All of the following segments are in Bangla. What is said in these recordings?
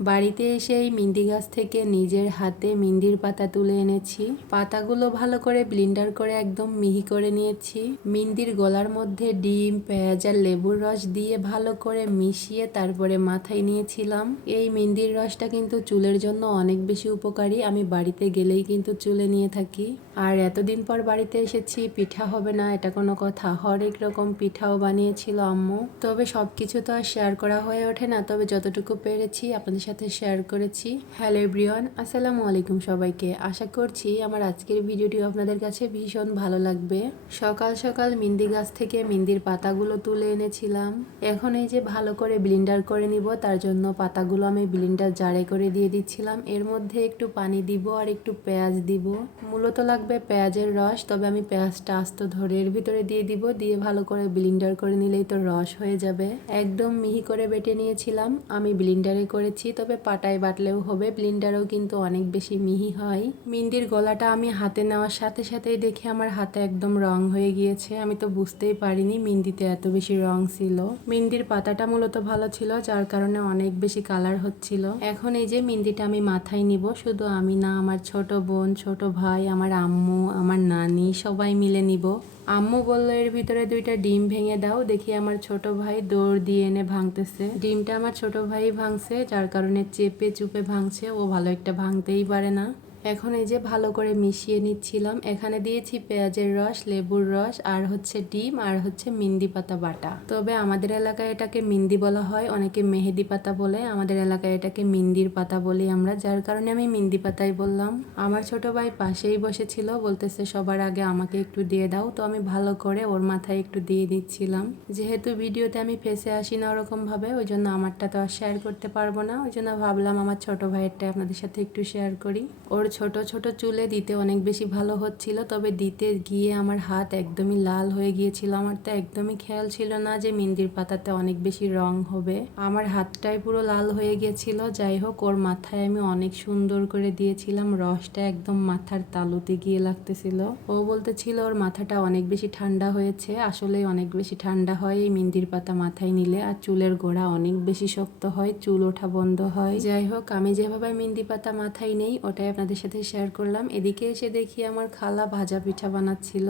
বাড়িতে এসে এই মিন্দি গাছ থেকে নিজের হাতে মিন্দির পাতা তুলে এনেছি। পাতাগুলো ভালো করে ব্লিন্ডার করে একদম মিহি করে নিয়েছি। মিন্দির গলার মধ্যে ডিম, পেঁয়াজ আর লেবুর রস দিয়ে ভালো করে মিশিয়ে তারপরে মাথায় নিয়েছিলাম। এই মিন্দির রসটা কিন্তু চুলের জন্য অনেক বেশি উপকারী। আমি বাড়িতে গেলেই কিন্তু চুলে নিয়ে থাকি। আর এতদিন পর বাড়িতে এসেছি, পিঠা হবে না, এটা কোনো কথা। হরেক রকম পিঠাও বানিয়েছিল আম্মু। তবে সব কিছু তো আর শেয়ার করা হয়ে ওঠে না। তবে যতটুকু পেরেছি, আপনাদের সাথে শেয়ার করেছি। হ্যালো এভরিওয়ান আসসালামু আলাইকুম সবাইকে। আশা করছি আমার আজকের ভিডিওটি আপনাদের কাছে ভীষণ ভালো লাগবে। সকাল সকাল মিন্দি গাছ থেকে মিন্দির পাতাগুলো তুলে এনেছিলাম। এখন এই যে ভালো করে ব্লিন্ডার করে নিব, তার জন্য পাতাগুলো আমি ব্লিন্ডার জারে করে দিয়ে দিচ্ছিলাম। এর মধ্যে একটু পানি দিব আর একটু পেঁয়াজ দিব। মূলত লাগবে পেঁয়াজের রস, তবে আমি পেঁয়াজটা আস্ত ধরে এর ভিতরে দিয়ে দিব। দিয়ে ভালো করে ব্লিন্ডার করে নিলেই তো রস হয়ে যাবে। একদম মিহি করে বেটে নিয়েছিলাম। আমি ব্লিন্ডারে করেছি তবে পাটায় বাটলেও হবে, ব্লিন্ডারও কিন্তু অনেক বেশি মিহি হয়। মিন্ডির গলাটা আমি হাতে নেওয়ার সাথে সাথেই দেখে আমার হাতে একদম রং হয়ে গিয়েছে। আমি তো বুঝতেই পারিনি মিন্দিতে এত বেশি রং ছিল। মিন্দির পাতাটা মূলত ভালো ছিল, যার কারণে অনেক বেশি কালার হচ্ছিল। এখন এই যে মিন্দিটা আমি মাথায় নিব, শুধু আমি না, আমার ছোট বোন, ছোট ভাই, আমার আম্মু, আমার নানি সবাই মিলে নিব। আম্মু বলল, এর ভিতরে দুইটা ডিম ভেঙে দাও, দেখি আমার ছোট ভাই দৌড় দিয়ে এনে ভাঙতেছে। ডিমটা আমার ছোট ভাই ভাঙছে, যার কারণে চেপে চুপে ভাঙছে, ও ভালো একটা ভাঙতেই পারে না। এখন এই যে ভালো করে মিশিয়ে নিচ্ছিলাম, এখানে দিয়েছি পেঁয়াজের রস, লেবুর রস, আর হচ্ছে ডিম, আর হচ্ছে মিন্দি পাতা বাটা। তবে আমাদের এলাকায় এটাকে মিন্দি বলা হয়, অনেকে মেহেদি পাতা বলে, আমাদের এলাকায় এটাকে মিন্দির পাতা বলি আমরা, যার কারণে আমি মিন্দি পাতাই বললাম। আমার ছোট ভাই পাশেই বসেছিল, বলতেছে সবার আগে আমাকে একটু দিয়ে দাও, তো আমি ভালো করে ওর মাথায় একটু দিয়ে দিচ্ছিলাম। যেহেতু ভিডিওতে আমি ফেসে আসি না ওরকম ভাবে, ওই জন্য আমারটা তো আর শেয়ার করতে পারব না, ওই জন্য ভাবলাম আমার ছোট ভাইয়েরটা আপনাদের সাথে একটু শেয়ার করি। ওর ছোট ছোট চুলে দিতে অনেক বেশি ভালো হচ্ছিল, তবে দিতে গিয়ে আমার হাত একদমই লাল হয়ে গিয়েছিল। আমার তো একদমই খেয়াল ছিল না যে মিন্দির পাতাতে অনেক বেশি রং হবে। আমার হাতটাই পুরো লাল হয়ে গিয়েছিল। যাই হোক, ওর মাথায় আমি অনেক সুন্দর করে দিয়েছিলাম। রসটা একদম মাথার তালুতে গিয়ে লাগতেছিল। ও বলতেছিল, ওর মাথাটা অনেক বেশি ঠান্ডা হয়েছে। আসলে অনেক বেশি ঠান্ডা হয় এই মিন্দির পাতা মাথায় নিলে। আর চুলের গোড়া অনেক বেশি শক্ত হয়, চুল ওঠা বন্ধ হয়। যাই হোক, আমি যেভাবে মিন্দি পাতা মাথায় নেই, ওটাই আপনাদের সাথে শেয়ার করলাম। এদিকে এসে দেখি আমার খালা ভাজা পিঠা বানাচ্ছিল।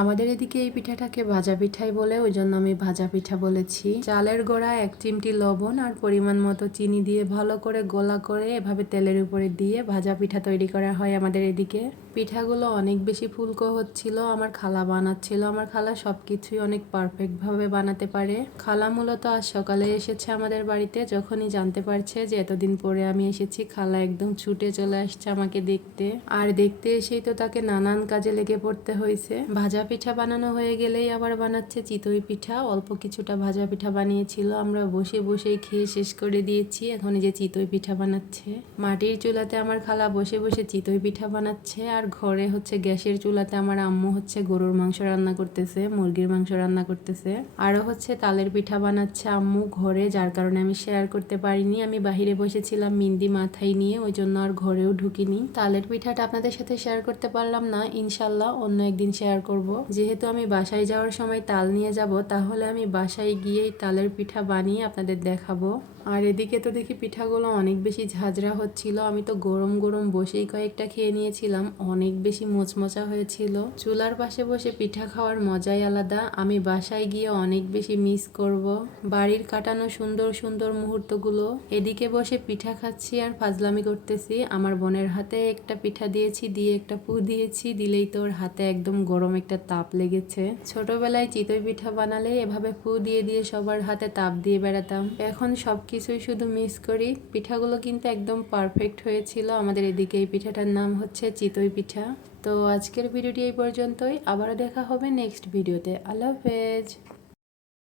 আমাদের এদিকে এই পিঠাটাকে ভাজা পিঠাই বলে, ওই জন্য আমি ভাজা পিঠা বলেছি। চালের গোড়া এক চিমটি লবণ আর পরিমাণ মতো চিনি দিয়ে ভালো করে গোলা করে এভাবে তেলের উপরে দিয়ে ভাজা পিঠা তৈরি করা হয় আমাদের এদিকে। পিঠাগুলো অনেক বেশি ফুলকো হচ্ছিল, আমার খালা বানাচ্ছিল। আমার খালা সব কিছুই অনেক পারফেক্টভাবে বানাতে পারে। খালা মূলত আজ সকালে এসেছে আমাদের বাড়িতে, যখনই জানতে পারছে যে এতদিন পরে আমি এসেছি, খালা একদম ছুটে চলে আসছে আমাকে দেখতে। আর দেখতে এসেই তো তাকে নানান কাজে লেগে পড়তে হয়েছে। ভাজা পিঠা বানানো হয়ে গেলেই আবার বানাচ্ছে চিতই পিঠা। অল্প কিছুটা ভাজা পিঠা বানিয়েছিল। আমরা বসে বসেই খেয়ে শেষ করে দিয়েছি। এখন যে চিতই পিঠা বানাচ্ছে। মাটির চুলাতে আমার খালা বসে বসে চিতই পিঠা বানাচ্ছে। আর ঘরে হচ্ছে গ্যাসের চুলাতে আমার আম্মু হচ্ছে গরুর মাংস রান্না করতেছে, মুরগির মাংস রান্না করতেছে। আরও হচ্ছে তালের পিঠা বানাচ্ছে আম্মু ঘরে, যার কারণে আমি শেয়ার করতে পারিনি। আমি বাহিরে বসেছিলাম মিন্দি মাথায় নিয়ে। ওই জন্য আর ঘরেও ঢুকিনি। তালের পিঠাটা আপনাদের সাথে শেয়ার করতে পারলাম না ইনশাল্লাহ অন্য একদিন শেয়ার করব। যেহেতু আমি বাসায় যাওয়ার সময় তাল নিয়ে যাব, তাহলে আমি বাসায় গিয়েই তালের পিঠা বানিয়ে আপনাদের দেখাবো। আর এদিকে তো দেখি পিঠাগুলো অনেক বেশি ঝাঁঝরা হচ্ছিল। আমি তো গরম গরম বসেই কয়েকটা খেয়ে নিয়েছিলাম। অনেক বেশি মোচমোচা হয়েছিল। চুলার পাশে বসে পিঠা খাওয়ার মজাই আলাদা। আমি বাসায় গিয়ে অনেক বেশি মিস করব। বাড়ির কাটানো সুন্দর সুন্দর মুহূর্তগুলো। এদিকে বসে পিঠা খাচ্ছি আর ফাজলামি করতেছি। আমার বোনের হাতে একটা পিঠা দিয়েছি, দিয়ে একটা পু দিয়েছি। দিলেই তোর হাতে একদম গরম একটা তাপ লেগেছে। ছোটবেলায় চিতই পিঠা বানালে এভাবে ফু দিয়ে দিয়ে সবার হাতে তাপ দিয়ে বেড়াতাম। এখন সব কিছুই শুধু মিস করি। পিঠাগুলো কিন্তু একদম পারফেক্ট হয়েছিল। আমাদের এদিকে এই পিঠাটার নাম হচ্ছে চিতই পিঠা। তো আজকের ভিডিওটি এই পর্যন্তই। আবারও দেখা হবে নেক্সট ভিডিওতে আল্লাহ হাফেজ।